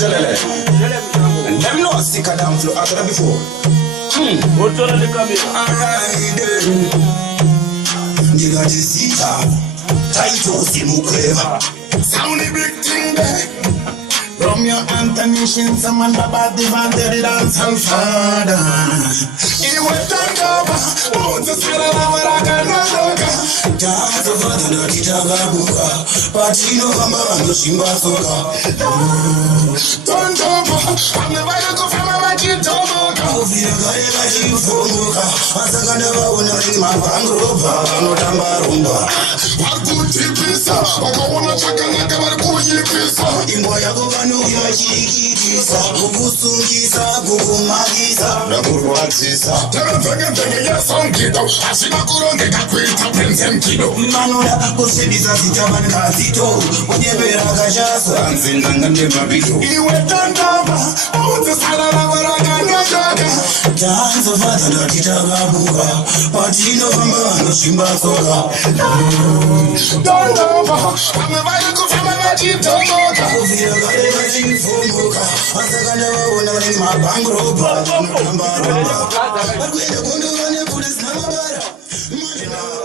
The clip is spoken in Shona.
And them know sicker than flow after before. Alright then. Nigga Jessica, title Simukreva. Sound the big thing there. From your Anthony someone about the vanity dance and father. It went over, won't you say that I'm a ganaga? Dance over the dirty Jagabuka, but you know I'm a Shimbasoka. Don't over, I'm the right to go from a magic tomoka. I'll be a guy like you for Moka. As I can never win a ring, my bangroba, no tambarumba. What good tip is up? I don't want to check and get a good pizza. In Boyago. Yachikitisa, Kusungisa, Kumagisa, Nakurwatisa, Tarafagan, some kiddo, Asimakuro, the Caquita, Prince and Kiddo, Manula, Kusibisa, Sitaman Casito, whatever Rajas, and Zindan Mabito. You went on top, I want to Salavaga, dance of Father Titabuka, Patino, Shimbasoka. Don't know, I'm a Bible from a magic tomoka. Fumuka, Asagana, my bangroba, but we're going to put his number.